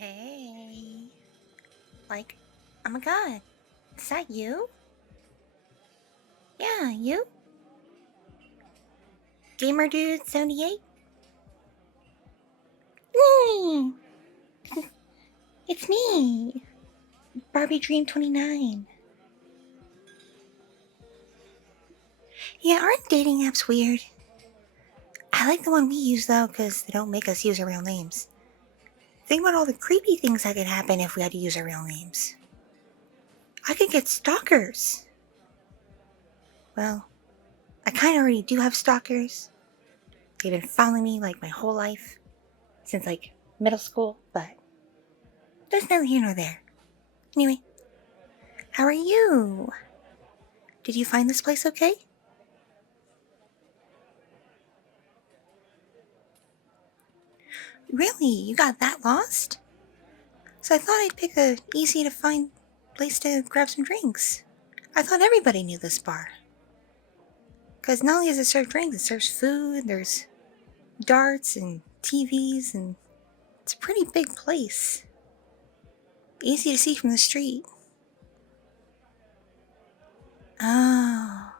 Hey. Like, oh my god. Is that you? Yeah, you? Gamer Dude 78? Mm, it's me. Barbie Dream 29. Yeah, aren't dating apps weird? I like the one we use though, because they don't make us use our real names. Think about all the creepy things that could happen if we had to use our real names. I could get stalkers. Well, I kinda already do have stalkers. They've been following me like my whole life. Since like middle school, but that's neither here nor there. Anyway, how are you? Did you find this place okay? Really? You got that lost? So I thought I'd pick a easy to find place to grab some drinks. I thought everybody knew this bar. Because not only does it serve drinks, it serves food, there's darts and TVs, and it's a pretty big place. Easy to see from the street. Oh,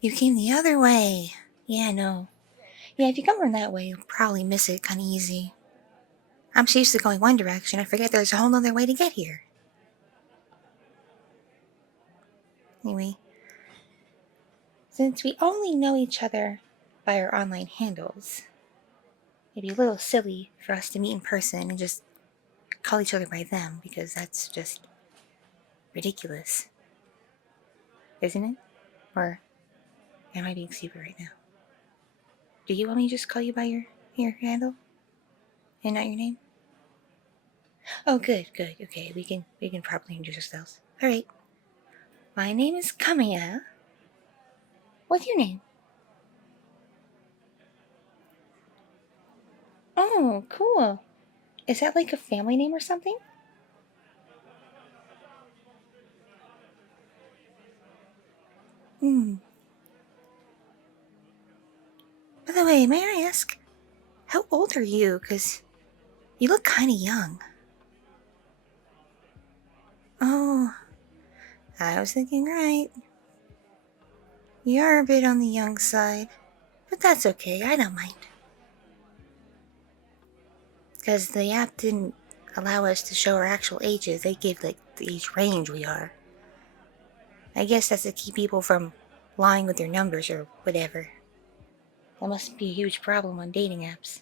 you came the other way. Yeah, no. Yeah, if you come from that way, you'll probably miss it kinda easy. I'm so used to going one direction, I forget there's a whole nother way to get here. Anyway, since we only know each other by our online handles, it'd be a little silly for us to meet in person and just call each other by them because that's just ridiculous. Isn't it? Or am I being stupid right now? Do you want me to just call you by your handle? And not your name? Oh good, good, okay, we can properly introduce ourselves. Alright. My name is Kamiya. What's your name? Oh, cool. Is that like a family name or something? Hmm. By the way, may I ask, how old are you? Because you look kind of young. Oh, I was thinking right. You're a bit on the young side, but that's okay, I don't mind. Because the app didn't allow us to show our actual ages, they gave like the age range we are. I guess that's to keep people from lying with their numbers or whatever. That must be a huge problem on dating apps.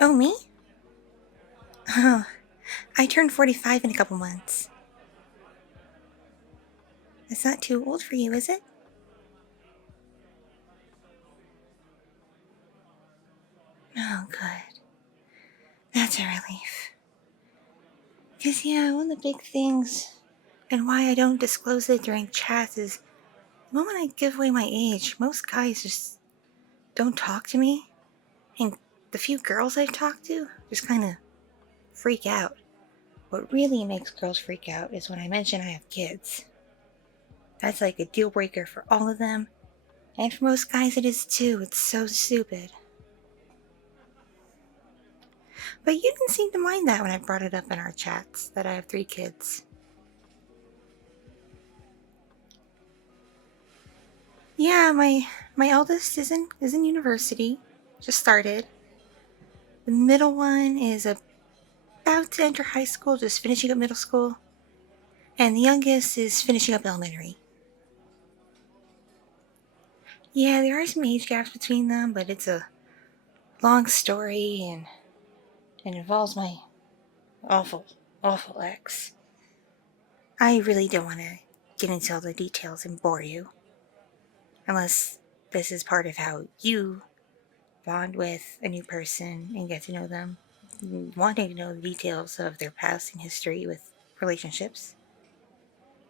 Oh, me? Oh, I turned 45 in a couple months. It's not too old for you, is it? Oh, good. That's a relief. Because, yeah, one of the big things and why I don't disclose it during chats is the moment I give away my age, most guys just don't talk to me. And the few girls I've talked to just kind of freak out. What really makes girls freak out is when I mention I have kids. That's like a deal breaker for all of them. And for most guys, it is too. It's so stupid. But you didn't seem to mind that when I brought it up in our chats that I have 3 kids. Yeah, my eldest is in university. Just started. The middle one is about to enter high school, just finishing up middle school. And the youngest is finishing up elementary. Yeah, there are some age gaps between them, but it's a long story and it involves my awful, awful ex. I really don't want to get into all the details and bore you. Unless this is part of how you bond with a new person and get to know them, wanting to know the details of their past and history with relationships.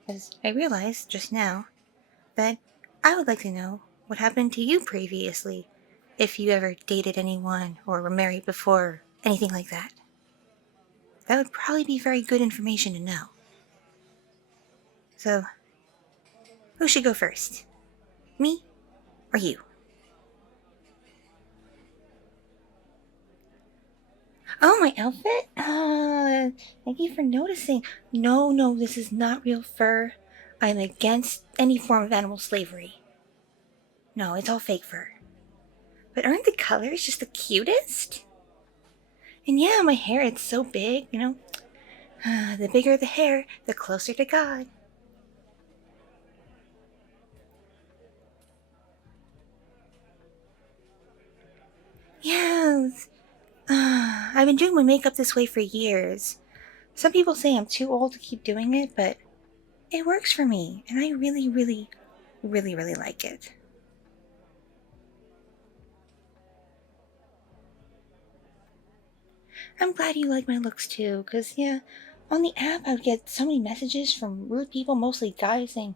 As I realized just now that I would like to know what happened to you previously, if you ever dated anyone or were married before, anything like that. That would probably be very good information to know. So, who should go first? Me or you? Oh, my outfit? Thank you for noticing. No, no, this is not real fur. I'm against any form of animal slavery. No, it's all fake fur. But aren't the colors just the cutest? And yeah, my hair, it's so big, you know. The bigger the hair, the closer to God. Yes. I've been doing my makeup this way for years. Some people say I'm too old to keep doing it, but it works for me, and I really, really, really, really like it. I'm glad you like my looks too, because, yeah, on the app I would get so many messages from rude people, mostly guys, saying,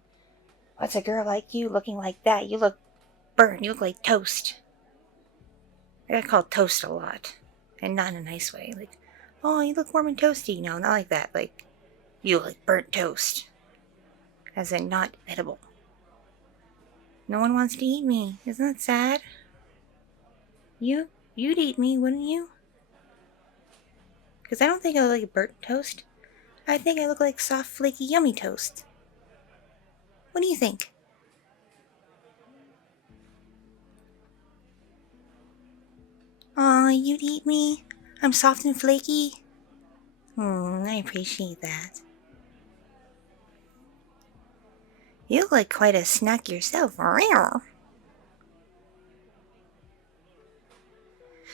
"What's a girl like you looking like that? You look burnt, you look like toast." I got called toast a lot, and not in a nice way. Like, "Oh, you look warm and toasty." No, not like that. Like, you look like burnt toast. As in, not edible. No one wants to eat me. Isn't that sad? You'd eat me, wouldn't you? Because I don't think I look like burnt toast. I think I look like soft, flaky, yummy toast. What do you think? Aw, you'd eat me? I'm soft and flaky? I appreciate that. You look like quite a snack yourself.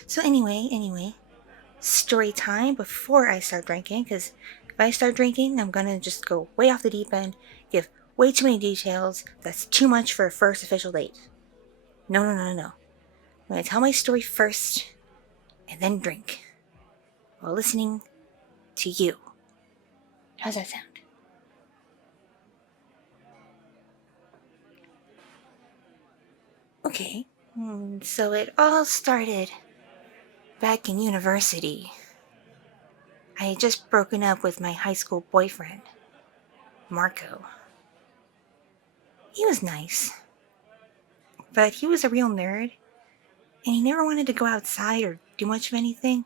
So anyway, story time before I start drinking, because if I start drinking, I'm gonna just go way off the deep end, give way too many details. That's too much for a first official date. No, no, no, no, no. I'm gonna tell my story first, and then drink, while listening to you. How's that sound? Okay. So it all started back in university. I had just broken up with my high school boyfriend, Marco. He was nice, but he was a real nerd, and he never wanted to go outside or do much of anything.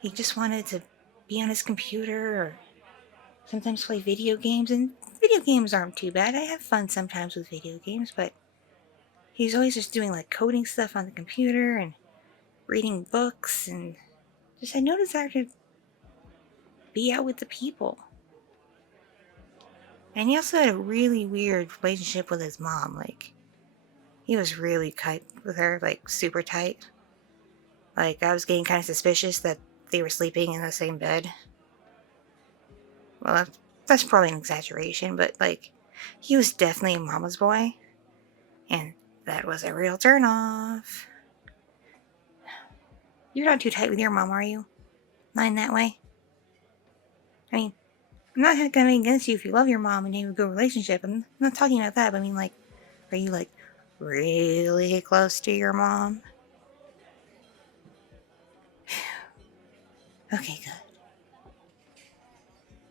He just wanted to be on his computer or sometimes play video games, and video games aren't too bad. I have fun sometimes with video games, but he's always just doing like coding stuff on the computer and reading books, and just I noticed I could be out with the people. And he also had a really weird relationship with his mom. Like, he was really tight with her, like, super tight. Like, I was getting kind of suspicious that they were sleeping in the same bed. Well, that's probably an exaggeration, but, like, he was definitely a mama's boy. And that was a real turnoff. You're not too tight with your mom, are you? Not in that way? I mean, I'm not gonna be against you if you love your mom and you have a good relationship. I'm not talking about that, but I mean, like, are you, like, really close to your mom? Okay, good.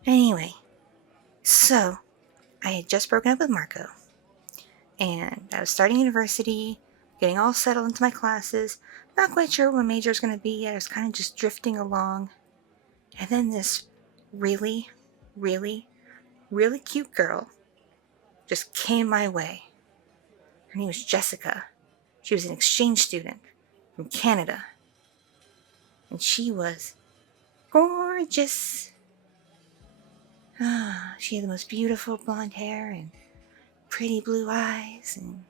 Anyway, so I had just broken up with Marco, and I was starting university, getting all settled into my classes, not quite sure what my major was going to be yet. I was kind of just drifting along. And then this really, really, really cute girl just came my way. Her name was Jessica. She was an exchange student from Canada, and she was gorgeous. She had the most beautiful blonde hair and pretty blue eyes and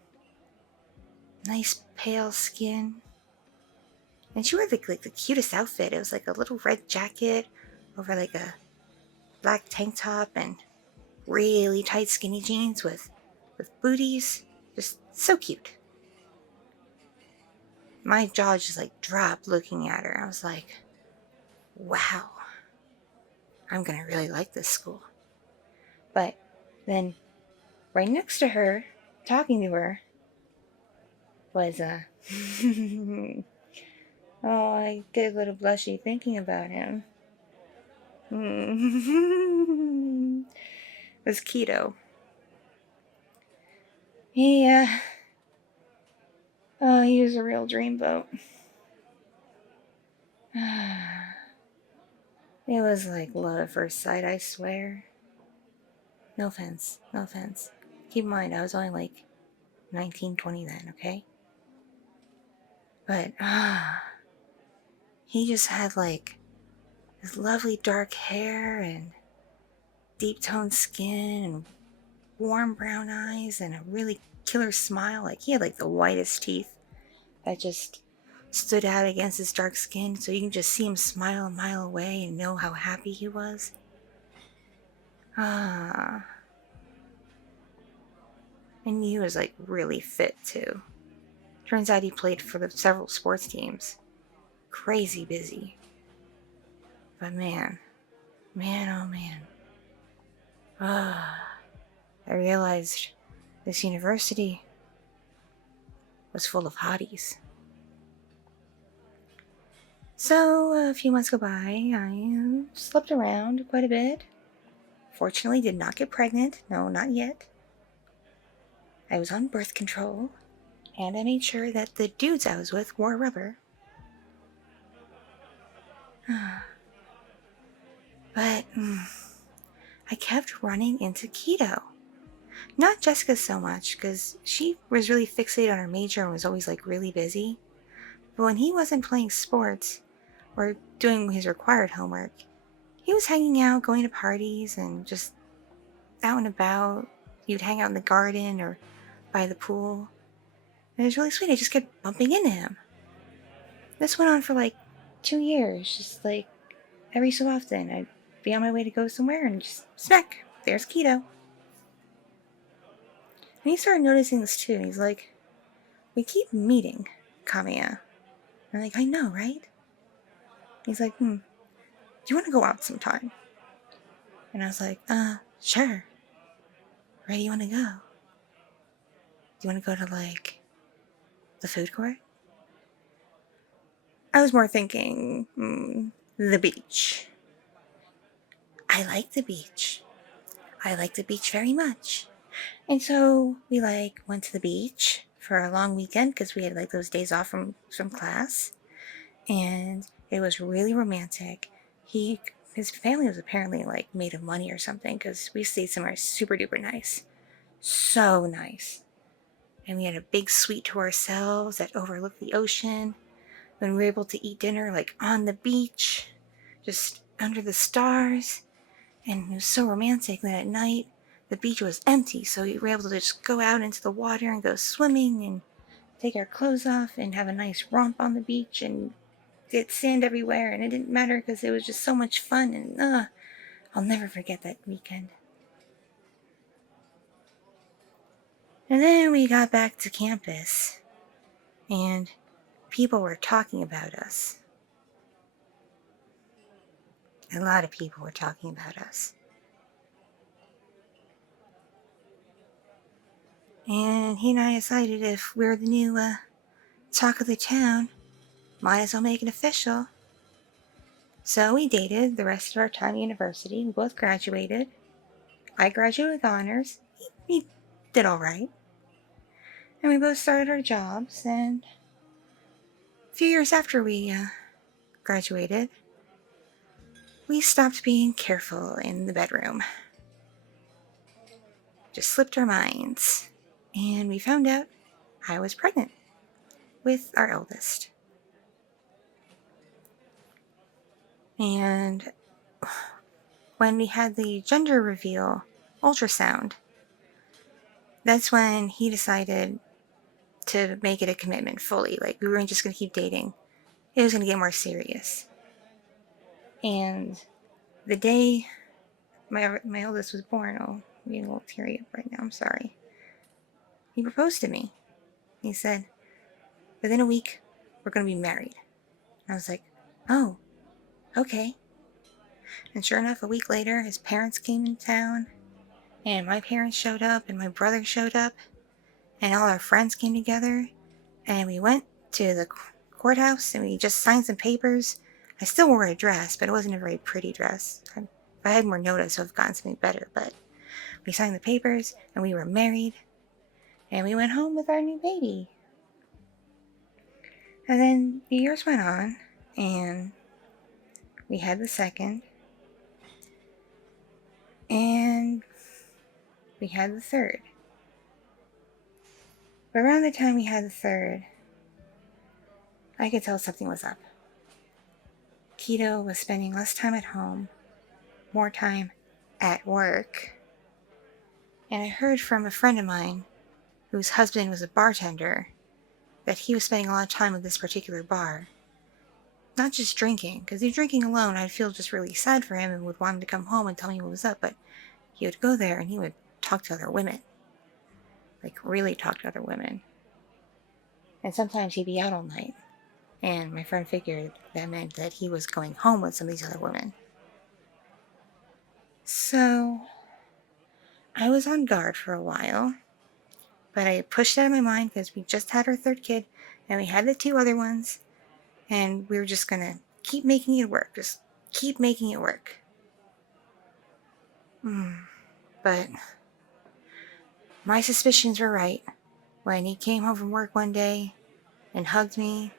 nice pale skin. And she wore like the cutest outfit. It was like a little red jacket over like a black tank top and really tight skinny jeans with booties. Just so cute. My jaw just like dropped looking at her. I was like, wow, I'm gonna really like this school. But then right next to her, talking to her, was oh, I get a little blushy thinking about him. Was Keto. He oh, he was a real dreamboat. It was like love at first sight, I swear. No offense, no offense. Keep in mind, I was only like 19, 20 then, okay? But, he just had like his lovely dark hair and deep toned skin and warm brown eyes and a really killer smile. Like he had like the whitest teeth that just stood out against his dark skin, so you can just see him smile a mile away and know how happy he was. And he was like really fit too. Turns out he played for the several sports teams. Crazy busy. But man, oh man. I realized this university was full of hotties. So a few months go by, I slept around quite a bit. Fortunately, did not get pregnant. No, not yet. I was on birth control, and I made sure that the dudes I was with wore rubber. But I kept running into keto. Not Jessica so much, because she was really fixated on her major and was always like really busy. But when he wasn't playing sports or doing his required homework, he was hanging out, going to parties, and just out and about. He would hang out in the garden or by the pool. And it was really sweet. I just kept bumping into him. This went on for like 2 years, just like every so often. I'd be on my way to go somewhere and just smack, there's keto. And he started noticing this too. He's like, we keep meeting, Kamiya. I'm like, I know, right? He's like, do you want to go out sometime? And I was like, sure. Where do you want to go? Do you want to go to like the food court? I was more thinking, the beach. I like the beach. I like the beach very much. And so we like went to the beach for a long weekend because we had like those days off from class. And it was really romantic. His family was apparently like made of money or something because we stayed somewhere super duper nice. So nice. And we had a big suite to ourselves that overlooked the ocean. When we were able to eat dinner like on the beach, just under the stars. And it was so romantic that at night the beach was empty, so we were able to just go out into the water and go swimming and take our clothes off and have a nice romp on the beach and get sand everywhere, and it didn't matter because it was just so much fun. And I'll never forget that weekend. And then we got back to campus and people were talking about us. A lot of people were talking about us. And he and I decided if we're the new talk of the town, might as well make it official. So we dated the rest of our time at university. We both graduated. I graduated with honors. He did all right. And we both started our jobs. And a few years after we graduated, we stopped being careful in the bedroom. Just slipped our minds. And we found out I was pregnant with our eldest. And when we had the gender reveal ultrasound, that's when he decided to make it a commitment fully. Like, we weren't just going to keep dating. It was going to get more serious. And the day my oldest was born, I'm getting a little teary up right now, I'm sorry. He proposed to me. He said, within a week, we're going to be married. And I was like, oh, okay. And sure enough, a week later, his parents came in town, and my parents showed up, and my brother showed up, and all our friends came together, and we went to the courthouse, and we just signed some papers. I still wore a dress, but it wasn't a very pretty dress. If I had more notice, I would have gotten something better, but we signed the papers, and we were married, and we went home with our new baby. And then the years went on, and we had the second, And we had the third. But around the time we had the third, I could tell something was up. Keto was spending less time at home, more time at work. And I heard from a friend of mine, whose husband was a bartender, that he was spending a lot of time at this particular bar. Not just drinking, because if he was drinking alone, I'd feel just really sad for him and would want him to come home and tell me what was up, but he would go there and he would talk to other women. Like, really talk to other women. And sometimes he'd be out all night. And my friend figured that meant that he was going home with some of these other women. So, I was on guard for a while, but I pushed it out of my mind because we just had our third kid, and we had the two other ones, and we were just gonna keep making it work. Just keep making it work. But my suspicions were right when he came home from work one day and hugged me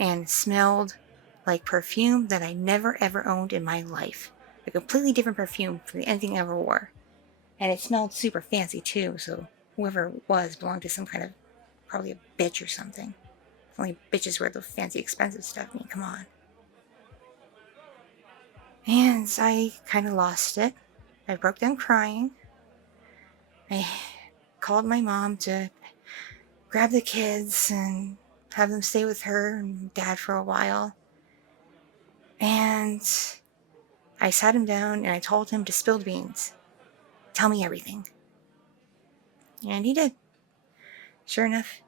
and smelled like perfume that I never ever owned in my life. A completely different perfume from anything I ever wore. And it smelled super fancy too, so whoever it was belonged to some kind of, probably a bitch or something. Only bitches wear the fancy expensive stuff. I mean, come on. And I kind of lost it. I broke down crying. I called my mom to grab the kids and have them stay with her and dad for a while. And I sat him down and I told him to spill the beans. Tell me everything. And he did. Sure enough,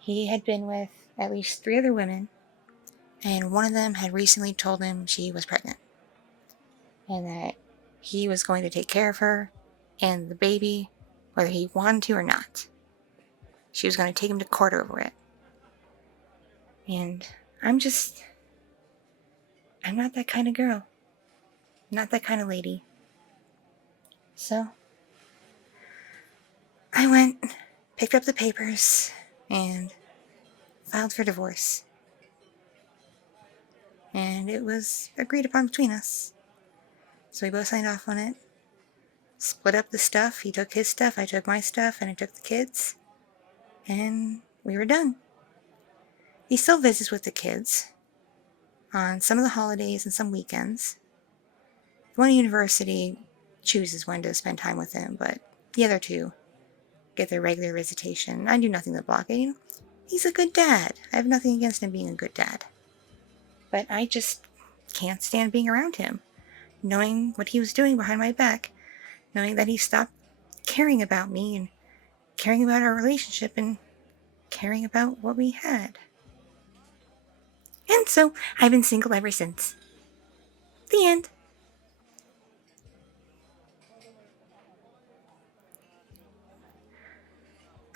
he had been with at least 3 other women, and one of them had recently told him she was pregnant. And that he was going to take care of her and the baby, whether he wanted to or not. She was going to take him to court over it. And I'm not that kind of girl. Not that kind of lady. So, I went, picked up the papers, and filed for divorce. And it was agreed upon between us. So we both signed off on it. Split up the stuff. He took his stuff, I took my stuff, and I took the kids. And we were done. He still visits with the kids on some of the holidays and some weekends. The one at university chooses when to spend time with him, but the other two get their regular visitation. I do nothing to block it. He's a good dad. I have nothing against him being a good dad. But I just can't stand being around him. Knowing what he was doing behind my back. Knowing that he stopped caring about me and caring about our relationship and caring about what we had. And so, I've been single ever since. The end.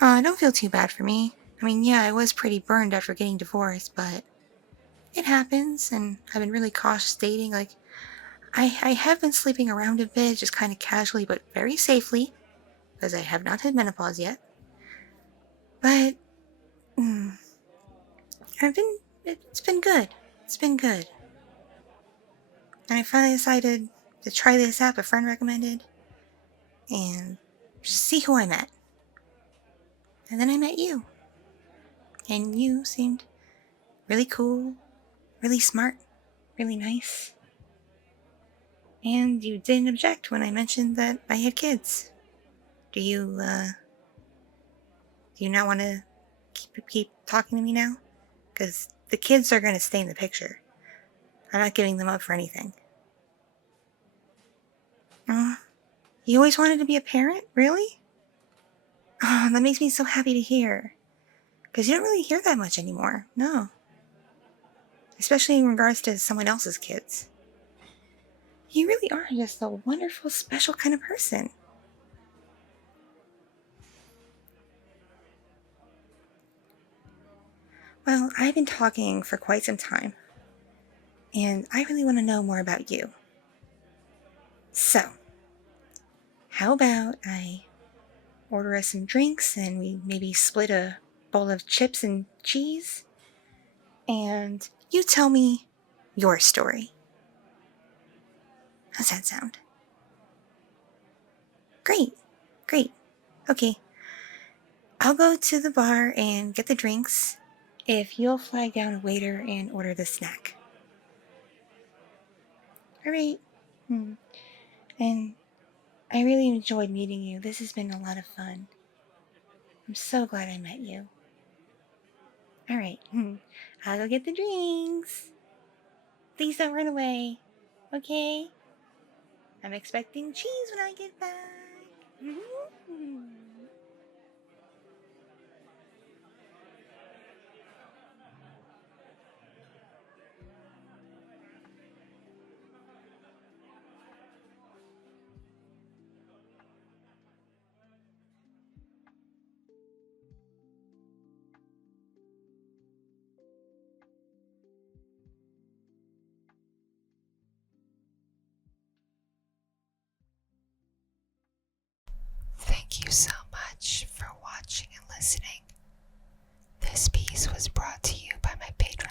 Don't feel too bad for me. I mean, yeah, I was pretty burned after getting divorced, but it happens, and I've been really cautious dating. Like, I have been sleeping around a bit, just kind of casually, but very safely, because I have not hit menopause yet. But, it's been good. It's been good. And I finally decided to try this app a friend recommended, and just see who I met. And then I met you. And you seemed really cool, really smart, really nice. And you didn't object when I mentioned that I had kids. Do you not want to keep talking to me now? Because the kids are going to stay in the picture. I'm not giving them up for anything. You always wanted to be a parent? Really? Oh, that makes me so happy to hear. Because you don't really hear that much anymore. No. Especially in regards to someone else's kids. You really are just a wonderful, special kind of person. Well, I've been talking for quite some time. And I really want to know more about you. So, how about I order us some drinks and we maybe split a bowl of chips and cheese? And you tell me your story. How's that sound? Great. Great. Okay. I'll go to the bar and get the drinks if you'll flag down a waiter and order the snack. All right. And I really enjoyed meeting you. This has been a lot of fun. I'm so glad I met you. All right. I'll go get the drinks. Please don't run away. Okay? I'm expecting cheese when I get back. Thank you so much for watching and listening. This piece was brought to you by my Patreon